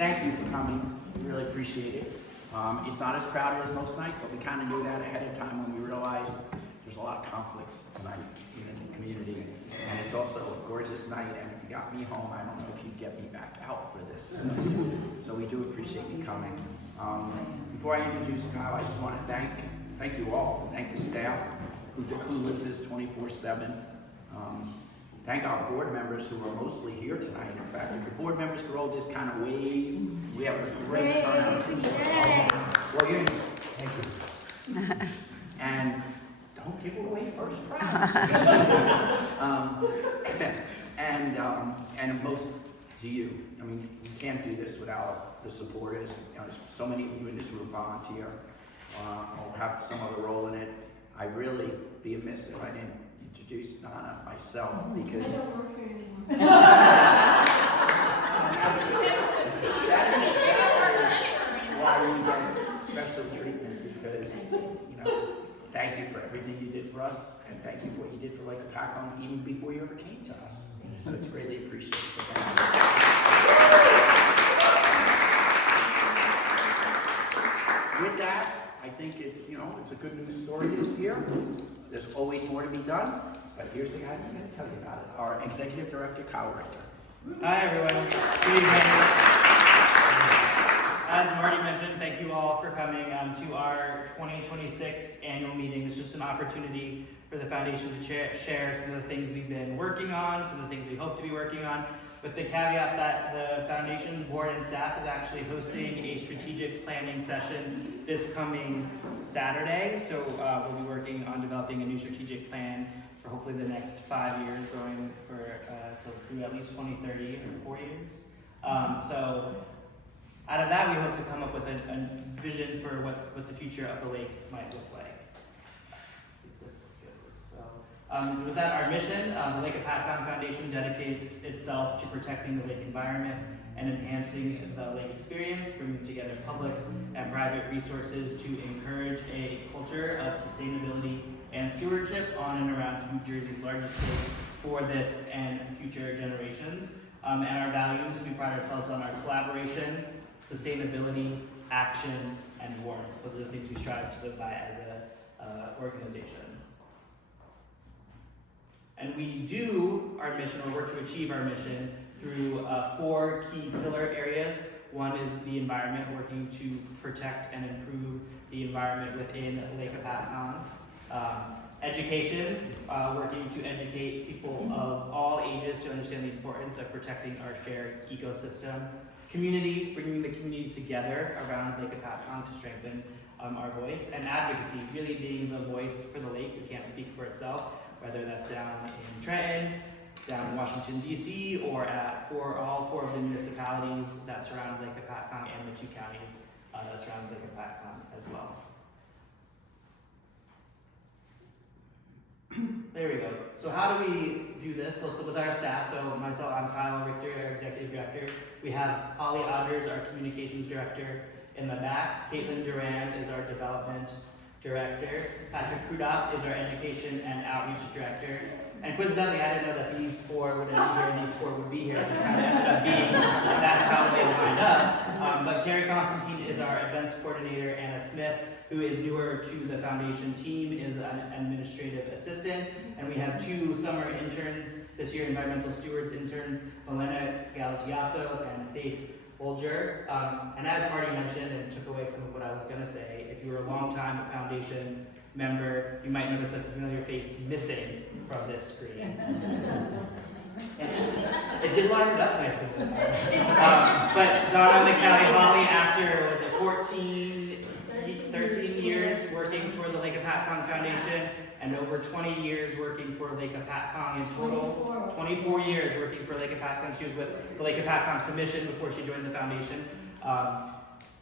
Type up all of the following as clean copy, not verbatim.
thank you for coming. We really appreciate it. It's not as crowded as most nights, but we kind of knew that ahead of time when we realized there's a lot of conflicts tonight in the community. And it's also a gorgeous night, and if you got me home, I don't know if you'd get me back out for this. So we do appreciate you coming. Before I introduce Kyle, I just want to thank you all. Thank the staff who lives this 24/7. Thank our board members who are mostly here tonight. In fact, if the board members could all just kind of wave, we have a great turnout. Well, you thank you. And don't give away first prize. And most to you. I mean, we can't do this without the supporters. You know, so many of you in this room volunteer or have some other role in it. I'd really be amiss if I didn't introduce Donna myself, because I don't work here anymore. that is exactly why we get special treatment, because, you know, thank you for everything you did for us, and thank you for what you did for Lake Hopatcong even before you ever came to us. So it's greatly appreciated. So thank you. With that, I think it's a good news story this year. There's always more to be done, but here's the guy who's going to tell you about it, our Executive Director, Holly Odgers. Hi everyone, good evening. As Marty mentioned, thank you all for coming to our 2026 annual meeting. It's just an opportunity for the foundation to share some of the things we've been working on, some of the things we hope to be working on, with the caveat that the foundation board and staff is actually hosting a strategic planning session this coming Saturday. So we'll be working on developing a new strategic plan for hopefully the next 5 years, going through at least 2030 or 4 years. So out of that, we hope to come up with a vision for what the future of the lake might look like. With that, our mission, the Lake Hopatcong Foundation dedicates itself to protecting the lake environment and enhancing the lake experience, bringing together public and private resources to encourage a culture of sustainability and stewardship on and around New Jersey's largest lake for this and future generations. And our values, we pride ourselves on our collaboration, sustainability, action, and warmth. Those are the things we strive to live by as an organization. And we do our mission, or work to achieve our mission, through 4 key pillar areas. One is the environment, working to protect and improve the environment within Lake Hopatcong. Education, working to educate people of all ages to understand the importance of protecting our shared ecosystem. Community, bringing the community together around Lake Hopatcong to strengthen our voice. And advocacy, really being the voice for the lake who can't speak for itself, whether that's down in Trenton, down in Washington, D.C., or for all 4 of the municipalities that surround Lake Hopatcong and the 2 counties that surround Lake Hopatcong as well. There we go. So how do we do this? Well, so with our staff, so myself, I'm Kyle Richter, our Executive Director. We have Holly Odgers, our Communications Director, in the back. Caitlin Duran is our Development Director. Patrick Krudop is our Education and Outreach Director. And coincidentally, I didn't know that these 4 wouldn't be here and these 4 would be here. It just kind of ended up being that's how they lined up. But Carrie Constantine is our Events Coordinator. Anna Smith, who is newer to the foundation team, is an Administrative Assistant. And we have 2 summer interns this year, Environmental Stewards interns, Melena Galatiato and Faith Olger. And as Marty mentioned, and took away some of what I was going to say, if you were a long-time foundation member, you might notice a familiar face missing from this screen. It did line it up nicely. But Donna McCallie Holly, after 13 years working for the Lake Hopatcong Foundation, and over 20 years working for Lake Hopatcong in total. 24 years working for Lake Hopatcong. She was with the Lake Hopatcong Commission before she joined the foundation.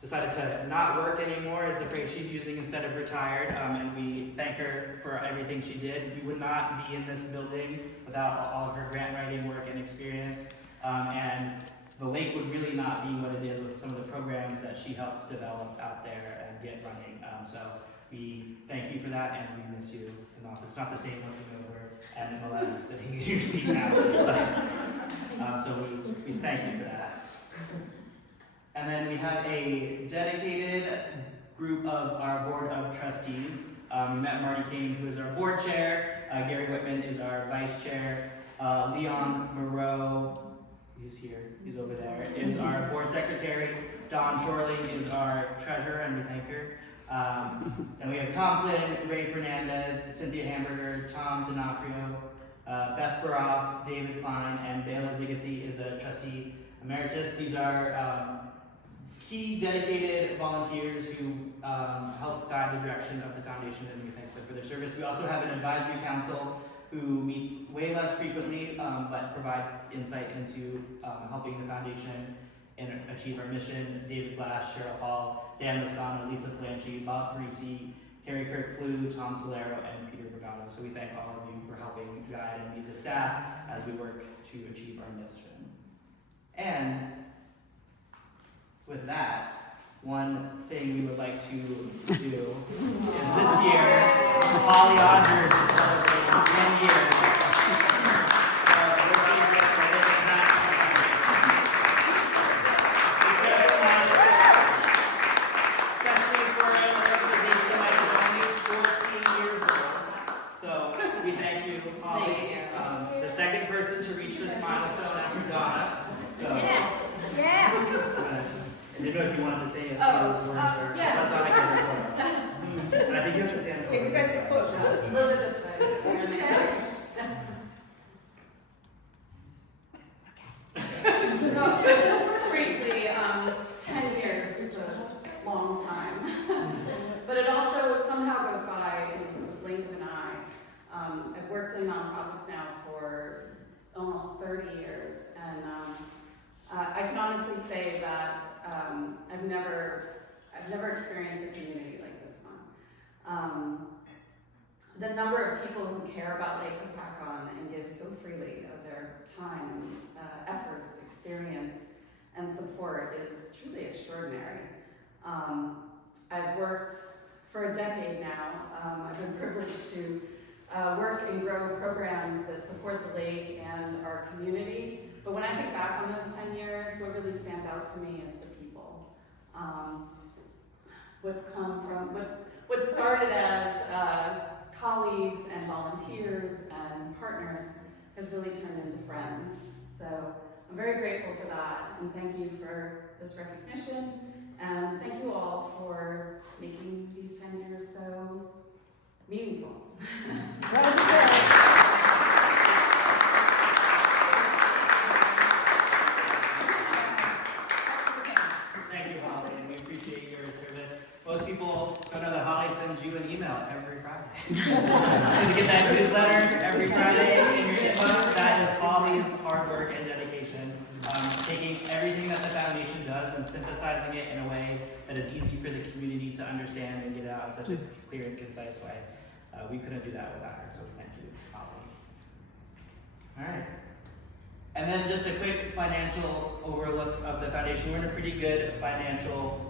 Decided to not work anymore is the phrase she's using instead of retired, and we thank her for everything she did. We would not be in this building without all of her grant writing work and experience, and the lake would really not be what it is with some of the programs that she helped develop out there and get running. So we thank you for that, and we miss you enough. It's not the same looking over and Melena sitting in your seat now. So we thank you for that. And then we have a dedicated group of our board of trustees. We met Marty King, who is our board chair. Gary Whitman is our vice chair. Leon Moreau, he's here, he's over there, is our board secretary. Dawn Shorling is our treasurer, and we thank her. And we have Tom Flynn, Ray Fernandez, Cynthia Hamburger, Tom D'Onofrio, Beth Barros, David Klein, and Bela Zigathi is a trustee emeritus. These are key dedicated volunteers who help guide the direction of the foundation, and we thank them for their service. We also have an advisory council who meets way less frequently, but provide insight into helping the foundation and achieve our mission. David Glass, Cheryl Hall, Dan Lascano, Lisa Blanchi, Bob Parisi, Carrie Kirk Flew, Tom Solero, and Peter Bergano. So we thank all of you for helping guide and lead the staff as we work to achieve our mission. And with that, one thing we would like to do is this year, Holly Odgers is celebrating 10 years of working with the Lake especially for an organization that is only 14 years old. So we thank you, Holly. The second person to reach this milestone after Donna. So, I didn't know if you wanted to say a few words or yeah. I can record. And I think you have to stand over. You guys are close. Just a little bit this way. No, just briefly, 10 years is a long time. But it also somehow goes by in the blink of an eye. I've worked in nonprofits now for almost 30 years, and I can honestly say that I've never experienced a community like this one. The number of people who care about Lake Hopatcong and give so freely of their time, efforts, experience, and support is truly extraordinary. I've worked for a decade now. I've been privileged to work and grow programs that support the lake and our community. But when I think back on those 10 years, what really stands out to me is the people. What started as colleagues and volunteers and partners has really turned into friends. So I'm very grateful for that, and thank you for this recognition, and thank you all for making these 10 years so meaningful. Thank you, Holly, and we appreciate your service. Most people don't know that Holly sends you an email every Friday. To get that newsletter every Friday in your inbox, that is Holly's hard work and dedication. Taking everything that the foundation does and synthesizing it in a way that is easy for the community to understand and get it out in such a clear and concise way. We couldn't do that without her, so thank you, Holly. All right. And then just a quick financial overlook of the foundation. We're in a pretty good financial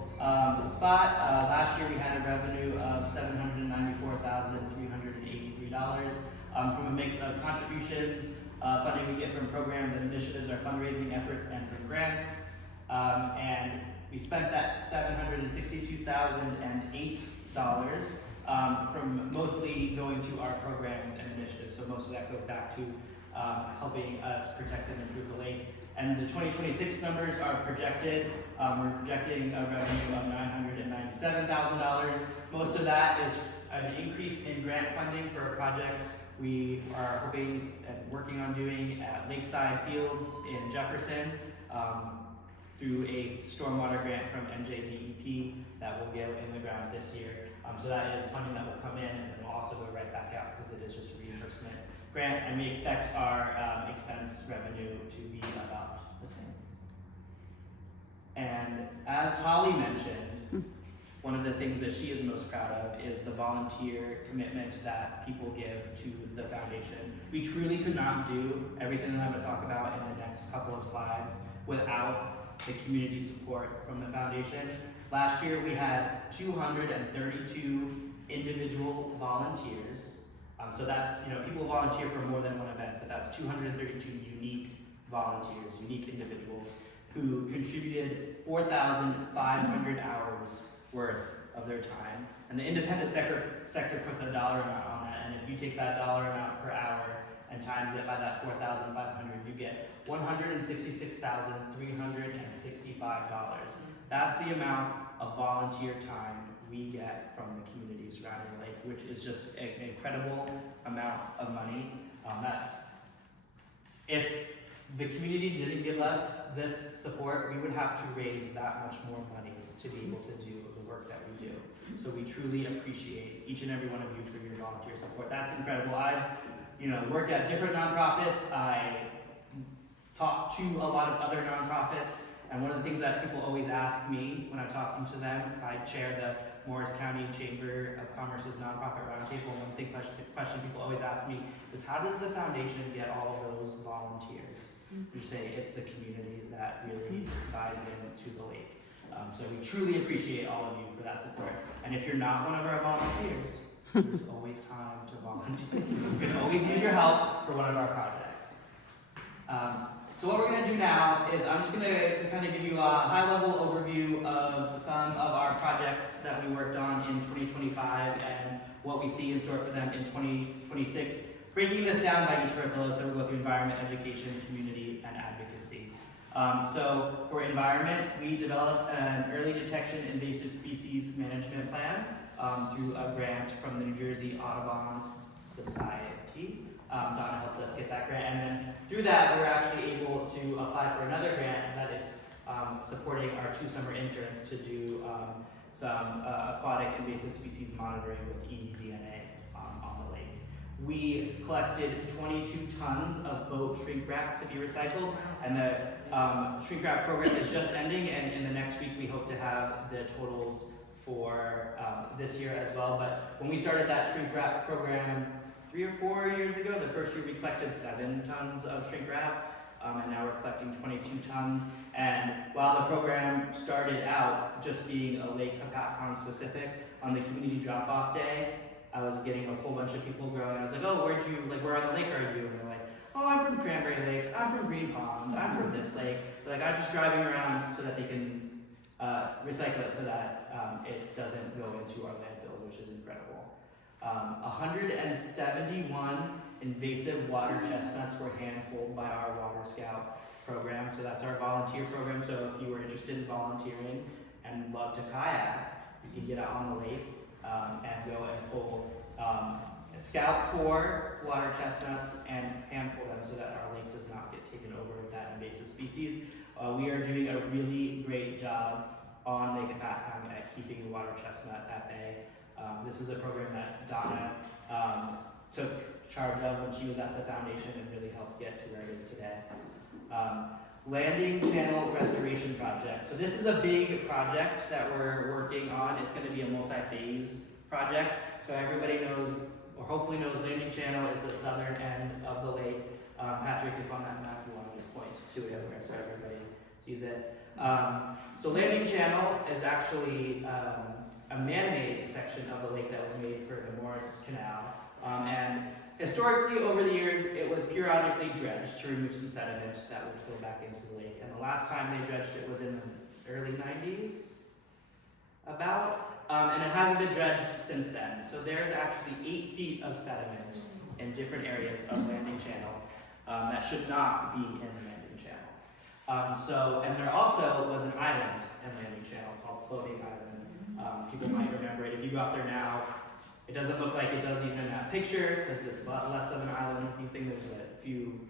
spot. Last year we had a revenue of $794,383 from a mix of contributions, funding we get from programs and initiatives, our fundraising efforts, and from grants. And we spent that $762,008 from mostly going to our programs and initiatives. So most of that goes back to helping us protect and improve the lake. And the 2026 numbers are projected. We're projecting a revenue of $997,000. Most of that is an increase in grant funding for a project we are hoping and working on doing at Lakeside Fields in Jefferson through a stormwater grant from NJDEP that will go in the ground this year. So that is funding that will come in and then will also go right back out because it is just a reimbursement grant, and we expect our expense revenue to be about the same. And as Holly mentioned, one of the things that she is most proud of is the volunteer commitment that people give to the foundation. We truly could not do everything that I'm going to talk about in the next couple of slides without the community support from the foundation. Last year we had 232 individual volunteers. So that's, people volunteer for more than one event, but that's 232 unique volunteers, unique individuals who contributed 4,500 hours worth of their time. And the independent sector puts a dollar amount on that, and if you take that dollar amount per hour and times it by that 4,500, you get $166,365. That's the amount of volunteer time we get from the community surrounding the lake, which is just an incredible amount of money. If the community didn't give us this support, we would have to raise that much more money to be able to do the work that we do. So we truly appreciate each and every one of you for your volunteer support. That's incredible. I've worked at different nonprofits. I talked to a lot of other nonprofits, and one of the things that people always ask me when I'm talking to them, I chair the Morris County Chamber of Commerce's nonprofit roundtable. One thing question people always ask me is, how does the foundation get all of those volunteers? You say it's the community that really buys into the lake. So we truly appreciate all of you for that support. And if you're not one of our volunteers, there's always time to volunteer. You can always use your help for one of our projects. So what we're going to do now is I'm just going to kind of give you a high-level overview of some of our projects that we worked on in 2025 and what we see in store for them in 2026. Breaking this down by each of our pillars, so we'll go through environment, education, community, and advocacy. So for environment, we developed an early detection invasive species management plan through a grant from the New Jersey Audubon Society. Donna helped us get that grant, and then through that we're actually able to apply for another grant that is supporting our 2 summer interns to do some aquatic invasive species monitoring with eDNA on the lake. We collected 22 tons of boat shrink wrap to be recycled, and the shrink wrap program is just ending, and in the next week we hope to have the totals for this year as well. But when we started that shrink wrap program 3 or 4 years ago, the first year we collected 7 tons of shrink wrap, and now we're collecting 22 tons. And while the program started out just being a Lake Hopatcong specific, on the community drop-off day, I was getting a whole bunch of people growing. I was like, oh, where on the lake are you? And they're like, oh, I'm from Cranberry Lake, I'm from Green Pond, I'm from this lake. They're like, I'm just driving around so that they can recycle it so that it doesn't go into our landfills, which is incredible. 171 invasive water chestnuts were hand-pulled by our Water Scout program. So that's our volunteer program. So if you were interested in volunteering and love to kayak, you can get out on the lake and go and pull, scout for water chestnuts and hand pull them so that our lake does not get taken over with that invasive species. We are doing a really great job on Lake Hopatcong at keeping the water chestnut at bay. This is a program that Donna took charge of when she was at the foundation and really helped get to where it is today. Landing channel restoration project. So this is a big project that we're working on. It's going to be a multi-phase project. So everybody knows, or hopefully knows, landing channel is the southern end of the lake. Patrick, if on that map you want to just point to it everywhere so everybody sees it. So landing channel is actually a man-made section of the lake that was made for the Morris Canal. And historically, over the years, it was periodically dredged to remove some sediment that would fill back into the lake. And the last time they dredged it was in the early 90s, and it hasn't been dredged since then. So there's actually 8 feet of sediment in different areas of landing channel that should not be in the landing channel. And there also was an island in landing channel called Floating Island. People might remember it. If you go out there now, it doesn't look like it does even in that picture because it's a lot less of an island-looking thing. There's a few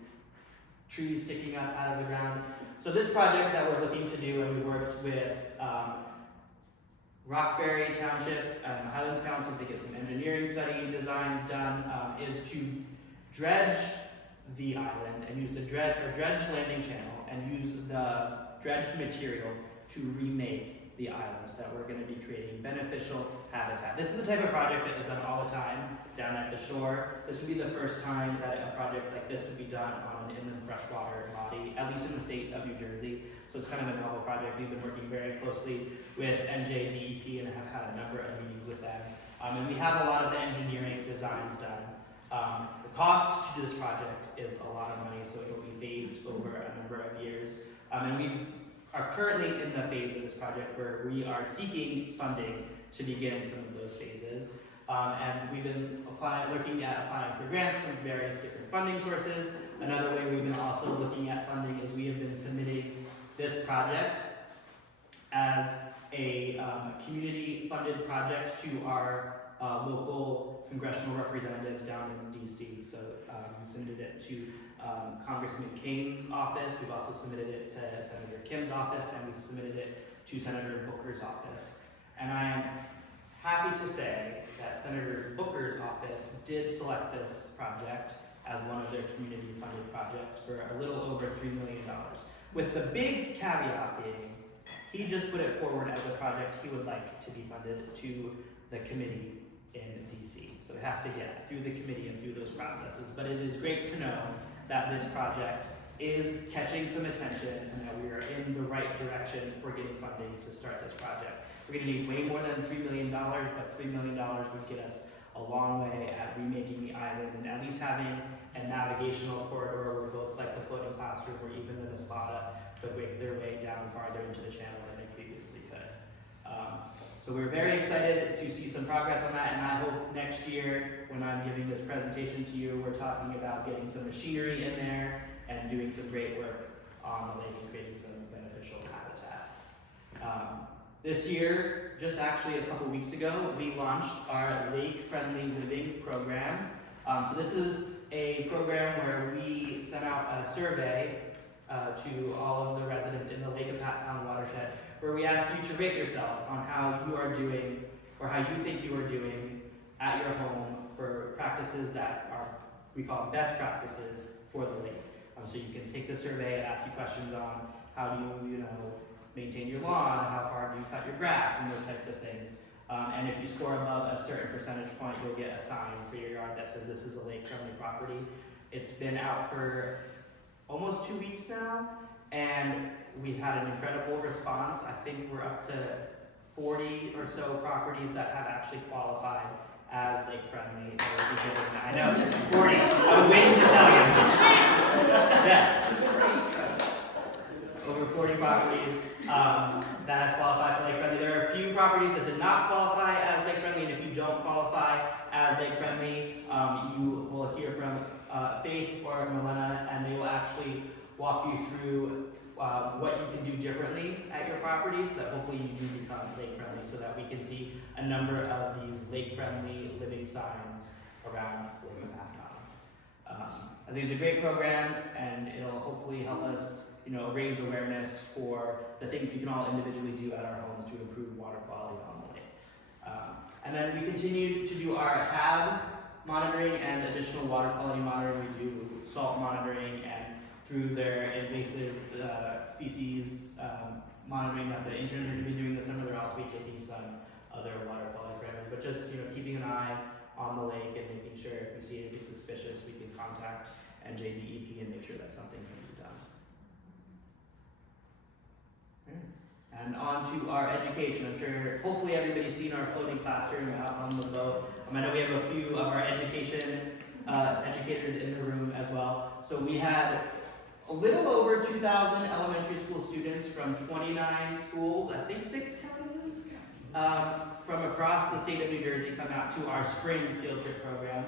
trees sticking up out of the ground. So this project that we're looking to do, and we worked with Roxbury Township and Highlands Council to get some engineering study designs done, is to dredge the island and use the dredge landing channel and use the dredged material to remake the islands that we're going to be creating beneficial habitat. This is the type of project that is done all the time down at the shore. This would be the first time that a project like this would be done on an inland freshwater body, at least in the state of New Jersey. So it's kind of a novel project. We've been working very closely with NJDEP and have had a number of meetings with them. And we have a lot of the engineering designs done. The cost to do this project is a lot of money, so it will be phased over a number of years. And we are currently in the phase of this project where we are seeking funding to begin some of those phases. And we've been looking at applying for grants from various different funding sources. Another way we've been also looking at funding is we have been submitting this project as a community-funded project to our local congressional representatives down in DC. So we submitted it to Congressman Kane's office. We've also submitted it to Senator Kim's office, and we submitted it to Senator Booker's office. And I am happy to say that Senator Booker's office did select this project as one of their community-funded projects for a little over $3 million. With the big caveat being, he just put it forward as a project he would like to be funded to the committee in DC. So it has to get through the committee and through those processes. But it is great to know that this project is catching some attention and that we are in the right direction for getting funding to start this project. We're going to need way more than $3 million, but $3 million would get us a long way at remaking the island and at least having a navigational corridor where boats like the floating classroom or even the Espada could make their way down farther into the channel than they previously could. So we're very excited to see some progress on that, and I hope next year when I'm giving this presentation to you, we're talking about getting some machinery in there and doing some great work on the lake and creating some beneficial habitat. This year, just actually a couple weeks ago, we launched our Lake-Friendly Living program. So this is a program where we sent out a survey to all of the residents in the Lake Hopatcong watershed, where we ask you to rate yourself on how you are doing or how you think you are doing at your home for practices that are, we call best practices for the lake. So you can take the survey and ask you questions on how do you, maintain your lawn, how far do you cut your grass, and those types of things. And if you score above a certain percentage point, you'll get a sign for your yard that says this is a lake-friendly property. It's been out for almost 2 weeks now, and we've had an incredible response. I think we're up to 40 or so properties that have actually qualified as lake-friendly. I know, 40. I was waiting to tell you. Yes. Over 40 properties that have qualified for lake-friendly. There are a few properties that did not qualify as lake-friendly, and if you don't qualify as lake-friendly, you will hear from Faith or Milena, and they will actually walk you through what you can do differently at your property so that hopefully you do become lake-friendly, so that we can see a number of these lake-friendly living signs around Lake Hopatcong. I think it's a great program, and it'll hopefully help us raise awareness for the things we can all individually do at our homes to improve water quality on the lake. And then we continue to do our HAB monitoring and additional water quality monitoring. We do salt monitoring and through their invasive species monitoring that the interns are going to be doing this summer. They're also taking some other water quality parameters, but just keeping an eye on the lake and making sure if we see anything suspicious, we can contact NJDEP and make sure that something can be done. And on to our education. I'm sure hopefully everybody's seen our floating classroom out on the boat. I know we have a few of our educators in the room as well. So we had a little over 2,000 elementary school students from 29 schools, I think 6 counties, from across the state of New Jersey come out to our spring field trip program.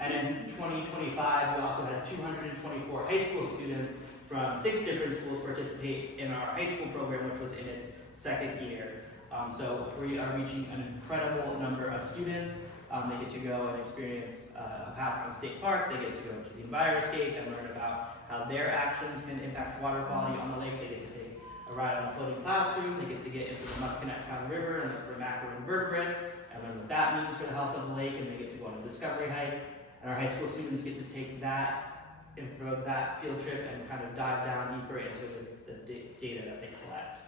And in 2025, we also had 224 high school students from 6 different schools participate in our high school program, which was in its 2nd year. So we are reaching an incredible number of students. They get to go and experience Hopatcong State Park. They get to go to the Enviroscape and learn about how their actions can impact water quality on the lake. They get to take a ride on a floating classroom. They get to get into the Musconetcong River and look for macroinvertebrates and learn what that means for the health of the lake. And they get to go on a discovery hike. And our high school students get to take that field trip and kind of dive down deeper into the data that they collect.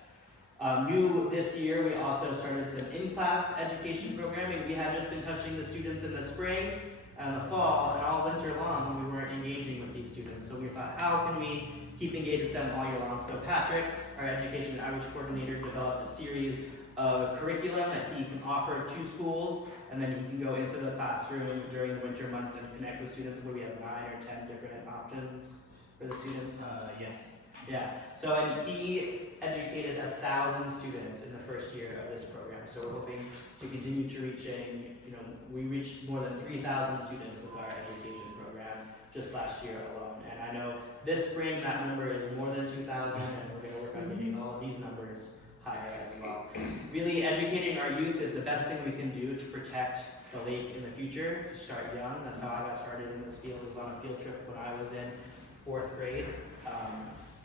New this year, we also started some in-class education programming. We had just been touching the students in the spring and the fall, and all winter long we weren't engaging with these students. So we thought, how can we keep engaged with them all year long? So Patrick, our education and outreach coordinator, developed a series of curriculum that he can offer to schools, and then he can go into the classroom during the winter months and connect with students where we have 9 or 10 different options for the students. Yes. Yeah, so and he educated 1,000 students in the first year of this program. So we're hoping to continue to reaching, we reached more than 3,000 students with our education program just last year alone. And I know this spring that number is more than 2,000, and we're going to work on getting all of these numbers higher as well. Really educating our youth is the best thing we can do to protect the lake in the future. Start young. That's how I got started in this field. Was on a field trip when I was in 4th grade.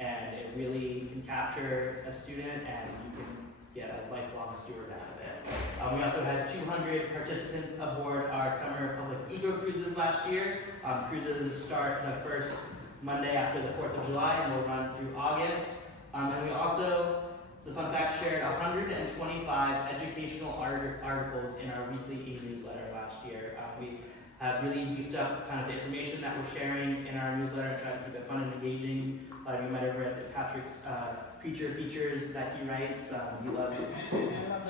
And it really can capture a student, and you can get a lifelong steward out of it. We also had 200 participants aboard our summer public eco cruises last year. Cruises start the first Monday after the 4th of July and will run through August. And we also, as a fun fact, shared 125 educational articles in our weekly e-newsletter last year. We have really beefed up kind of the information that we're sharing in our newsletter, try to keep it fun and engaging. A lot of you might have read Patrick's creature features that he writes. He loves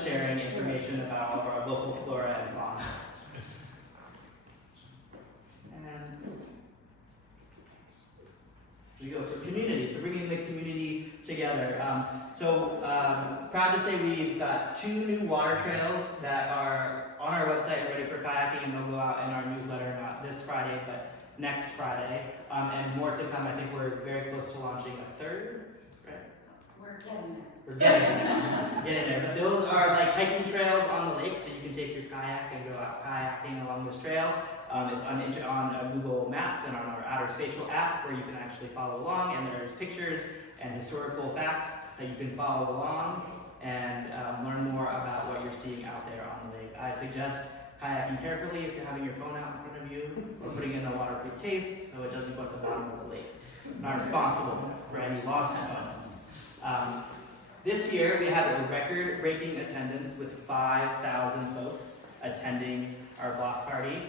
sharing information about all of our local flora and fauna. And we go for community, so bringing the community together. Proud to say we've got 2 new water trails that are on our website and ready for kayaking, and they'll go out in our newsletter not this Friday, but next Friday. And more to come. I think we're very close to launching a 3rd, right? We're getting there. We're getting there. But those are like hiking trails on the lake, so you can take your kayak and go out kayaking along this trail. It's on Google Maps and on our Outer Spatial app, where you can actually follow along, and there's pictures and historical facts that you can follow along and learn more about what you're seeing out there on the lake. I suggest kayaking carefully if you're having your phone out in front of you, or putting it in a waterproof case so it doesn't go at the bottom of the lake. Not responsible for any lost phones. This year we had a record-breaking attendance with 5,000 folks attending our block party,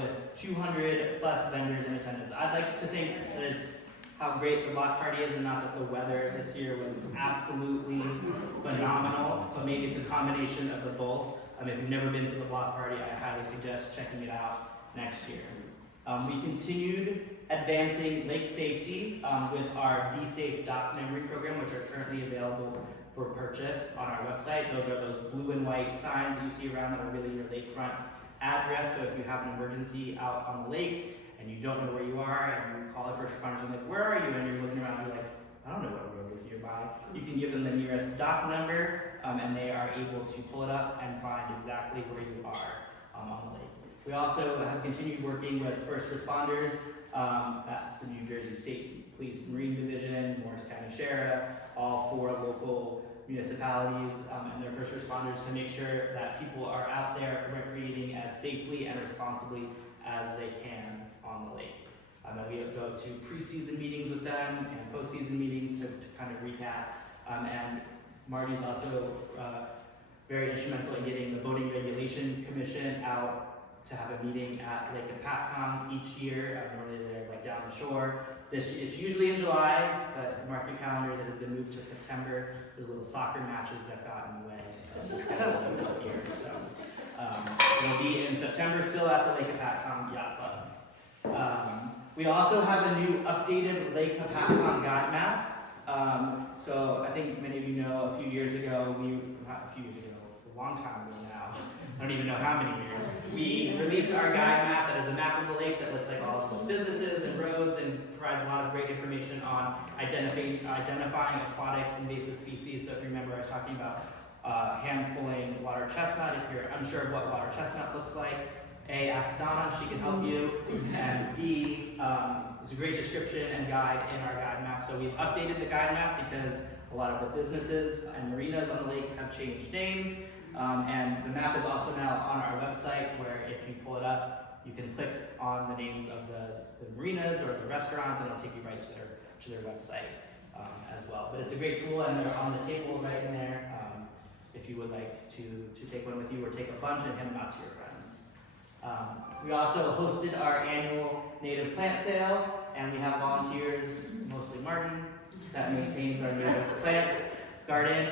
with 200 plus vendors in attendance. I'd like to think that it's how great the block party is, and not that the weather this year was absolutely phenomenal, but maybe it's a combination of the both. If you've never been to the block party, I highly suggest checking it out next year. We continued advancing lake safety with our Be Safe dock memory program, which are currently available for purchase on our website. Those are those blue and white signs that you see around that are really your lakefront address. So if you have an emergency out on the lake and you don't know where you are, and you call the first responders and like, where are you? And you're looking around, you're like, I don't know what road is nearby. You can give them the nearest dock number, and they are able to pull it up and find exactly where you are on the lake. We also have continued working with first responders. That's the New Jersey State Police Marine Division, Morris County Sheriff, all 4 local municipalities and their first responders, to make sure that people are out there recreating as safely and responsibly as they can on the lake. We go to pre-season meetings with them and post-season meetings to kind of recap. And Marty's also very instrumental in getting the Boating Regulation Commission out to have a meeting at Lake Hopatcong each year. Normally they're like down the shore. It's usually in July, but mark your calendars, it has been moved to September. There's little soccer matches that got in the way of this year. So it'll be in September, still at the Lake Hopatcong Yacht Club. We also have a new updated Lake Hopatcong guide map. So I think many of you know a few years ago, a long time ago now, I don't even know how many years, we released our guide map that is a map of the lake that lists like all of the businesses and roads, and provides a lot of great information on identifying aquatic invasive species. So if you remember, I was talking about hand pulling water chestnut. If you're unsure of what water chestnut looks like, A, ask Donna, she can help you, and B, there's a great description and guide in our guide map. So we've updated the guide map because a lot of the businesses and marinas on the lake have changed names. And the map is also now on our website, where if you pull it up, you can click on the names of the marinas or the restaurants, and it'll take you right to their website as well. But it's a great tool, and they're on the table right in there if you would like to take one with you, or take a bunch and hand them out to your friends. We also hosted our annual native plant sale, and we have volunteers, mostly Martin, that maintains our native plant garden.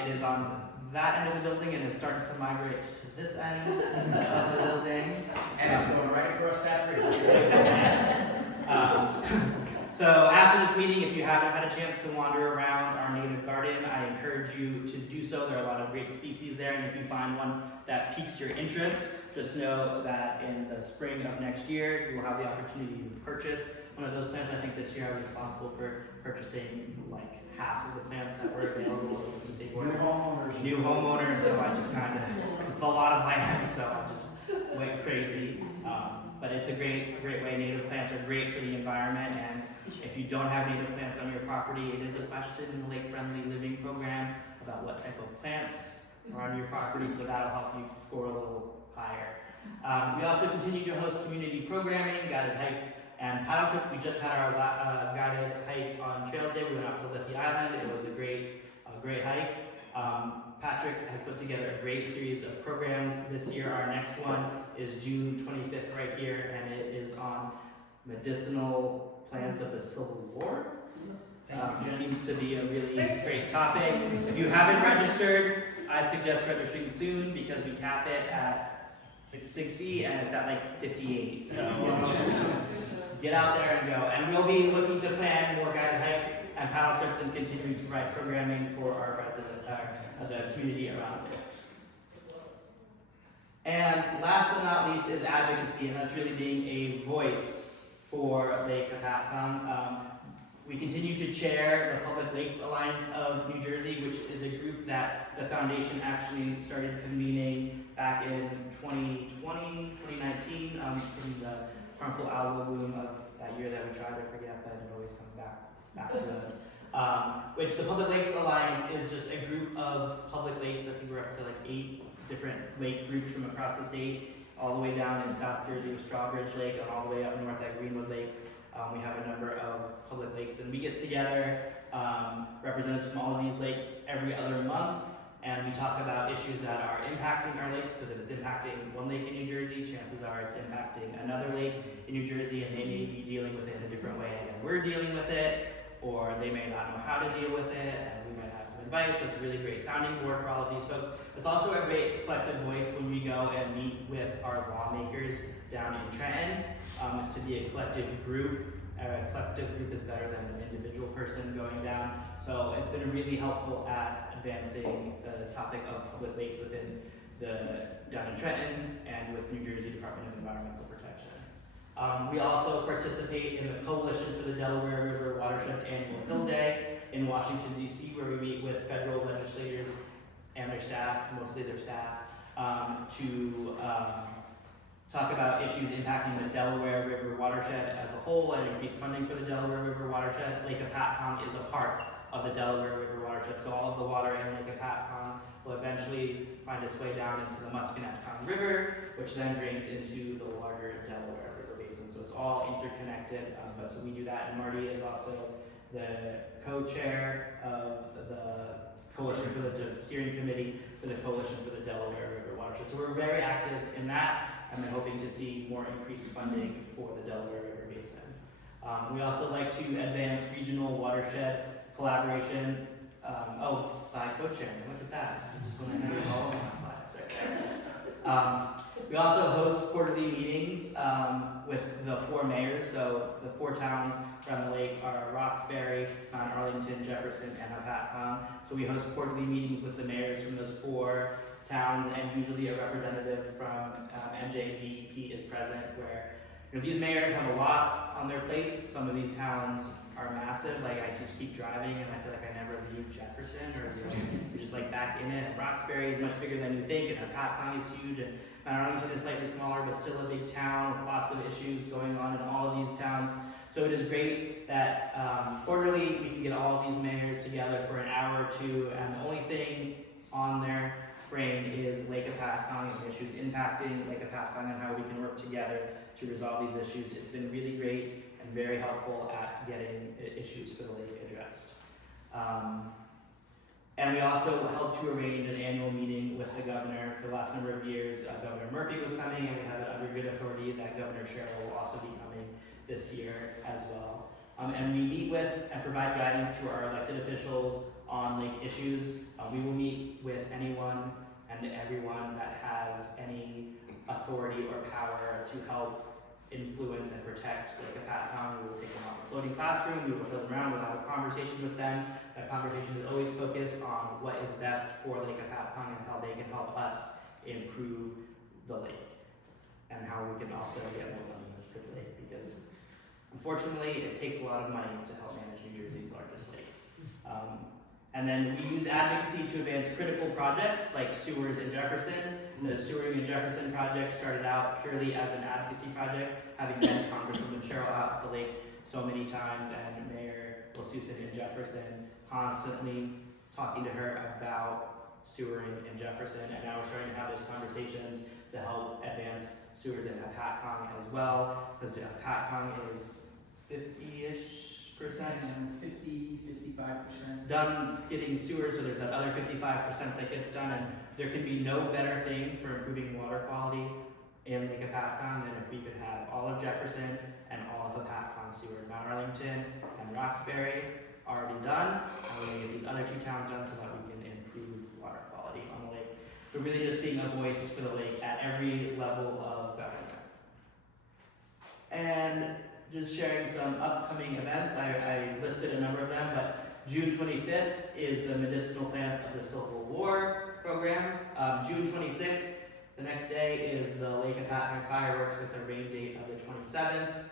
It is on that end of the building, and it's starting to migrate to this end of the building. And it's going right across that bridge. So after this meeting, if you haven't had a chance to wander around our native garden, I encourage you to do so. There are a lot of great species there, and if you find one that piques your interest, just know that in the spring of next year, you will have the opportunity to purchase one of those plants. I think this year I was responsible for purchasing like half of the plants that were available. It was a big order. New homeowners, so I just kind of, with a lot of items, so I just went crazy. But it's a great way. Native plants are great for the environment, and if you don't have native plants on your property, it is a question in the Lake Friendly Living Program about what type of plants are on your property, so that'll help you score a little higher. We also continue to host community programming, guided hikes, and paddle trips. We just had our guided hike on Trails Day. We went out to Liffey Island. It was a great hike. Patrick has put together a great series of programs this year. Our next one is June 25th right here, and it is on medicinal plants of the Civil War. Seems to be a really great topic. If you haven't registered, I suggest registering soon because we cap it at 60 and it's at like 58. So get out there and go. And we'll be looking to plan more guided hikes and paddle trips and continuing to provide programming for our residents, the community around it. And last but not least is advocacy, and that's really being a voice for Lake Hopatcong. We continue to chair the Public Lakes Alliance of New Jersey, which is a group that the foundation actually started convening back in 2020, 2019, from the harmful algal bloom of that year that we try to forget, but it always comes back to us. Which the Public Lakes Alliance is just a group of public lakes. I think we're up to like 8 different lake groups from across the state, all the way down in South Jersey with Strawbridge Lake, and all the way up north at Greenwood Lake. We have a number of public lakes, and we get together, representatives from all of these lakes every other month, and we talk about issues that are impacting our lakes, because if it's impacting one lake in New Jersey, chances are it's impacting another lake in New Jersey, and they may be dealing with it in a different way than we're dealing with it, or they may not know how to deal with it, and we might have some advice. So it's a really great sounding board for all of these folks. It's also a great collective voice when we go and meet with our lawmakers down in Trenton, to be a collective group. A collective group is better than an individual person going down. So it's been really helpful at advancing the topic of public lakes within down in Trenton and with New Jersey Department of Environmental Protection. We also participate in the Coalition for the Delaware River Watershed's annual Hill Day in Washington, D.C., where we meet with federal legislators and their staff, mostly their staff, to talk about issues impacting the Delaware River watershed as a whole and increase funding for the Delaware River watershed. Lake Hopatcong is a part of the Delaware River watershed, so all of the water in Lake Hopatcong will eventually find its way down into the Musconetcong River, which then drains into the larger Delaware River basin. So it's all interconnected, but so we do that, and Marty is also the co-chair of the Coalition for the Steering Committee for the Coalition for the Delaware River watershed. So we're very active in that. And we're hoping to see more increased funding for the Delaware River Basin. We also like to advance regional watershed collaboration. By co-chairing, look at that. I just want to have all of my slides right there. We also host quarterly meetings with the 4 mayors. So the 4 towns around the lake are Roxbury, Mount Arlington, Jefferson, and Hopatcong. So we host quarterly meetings with the mayors from those 4 towns, and usually a representative from MJDEP is present, where these mayors have a lot on their plates. Some of these towns are massive. Like, I just keep driving and I feel like I never leave Jefferson, or you're just like back in it. Roxbury is much bigger than you think, and Hopatcong is huge, and Mount Arlington is slightly smaller, but still a big town with lots of issues going on in all of these towns. So it is great that quarterly we can get all of these mayors together for an hour or 2, and the only thing on their brain is Lake Hopatcong and the issues impacting Lake Hopatcong and how we can work together to resolve these issues. It's been really great and very helpful at getting issues for the lake addressed. And we also helped to arrange an annual meeting with the governor for the last number of years. Governor Murphy was coming, and we have it under good authority that Governor Sherrill will also be coming this year as well. And we meet with and provide guidance to our elected officials on lake issues. We will meet with anyone and everyone that has any authority or power to help influence and protect Lake Hopatcong. We will take them off the floating classroom, we will show them around, we'll have a conversation with them. That conversation is always focused on what is best for Lake Hopatcong and how they can help us improve the lake. And how we can also get more money for the lake, because unfortunately it takes a lot of money to help manage New Jersey's largest lake. And then we use advocacy to advance critical projects like sewers in Jefferson. The sewering in Jefferson project started out purely as an advocacy project, having met Congresswoman Cheryl out at the lake so many times, and Mayor Susan in Jefferson constantly talking to her about sewering in Jefferson. And now we're starting to have those conversations to help advance sewers in Hopatcong as well, because Hopatcong is 50-ish%. 50, 55%. Done getting sewers, so there's that other 55% that gets done, and there can be no better thing for improving water quality in Lake Hopatcong than if we could have all of Jefferson and all of Hopatcong sewer. Mount Arlington and Roxbury already done, and we're going to get these other two towns done so that we can improve water quality on the lake. But really just being a voice for the lake at every level of government. And just sharing some upcoming events. I listed a number of them, but June 25th is the Medicinal Plants of the Civil War program. June 26th, the next day, is the Lake Hopatcong fireworks with a rain date of the 27th.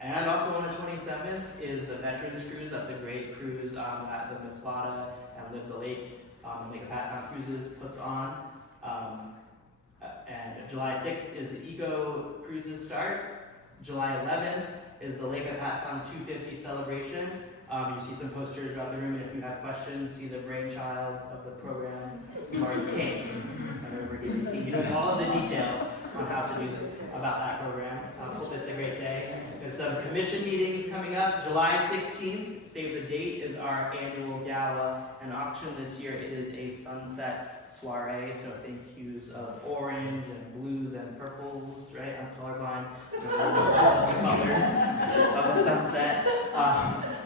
And also on the 27th is the Veterans Cruise. That's a great cruise that the Mislata and Live the Lake Lake Hopatcong Cruises puts on. And July 6th is the Eco Cruises start. July 11th is the Lake Hopatcong 250 celebration. You see some posters throughout the room, and if you have questions, see the brainchild of the program, Marty King. He knows all of the details on how to do about that program. Hope it's a great day. We have some commission meetings coming up. July 16th, save the date, is our annual gala and auction. This year it is a sunset soiree, so think hues of orange and blues and purples, right? I'm colorblind. Colors of the sunset.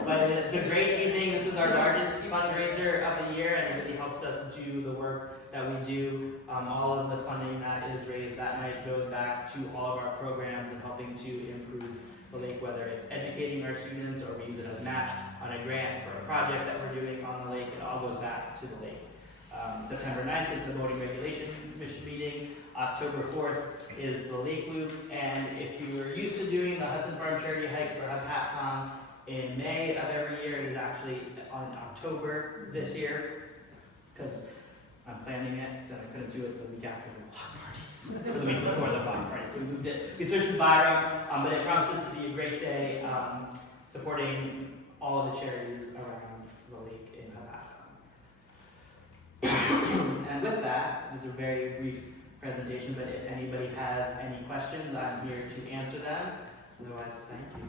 But it's a great evening. This is our largest fundraiser of the year, and it really helps us do the work that we do. All of the funding that is raised that night goes back to all of our programs and helping to improve the lake, whether it's educating our students or we use it as match on a grant for a project that we're doing on the lake. It all goes back to the lake. September 9th is the Boating Regulation Commission meeting. October 4th is the Lake Loop. And if you were used to doing the Hudson Farm Charity Hike for Hopatcong in May of every year, it is actually on October this year, because I'm planning it, so I couldn't do it the week after the block party, or the week before the block party. So we moved it. We switched to Byram, but it promises to be a great day, supporting all of the charities around the lake in Hopatcong. And with that, it was a very brief presentation, but if anybody has any questions, I'm here to answer them. Otherwise, thank you.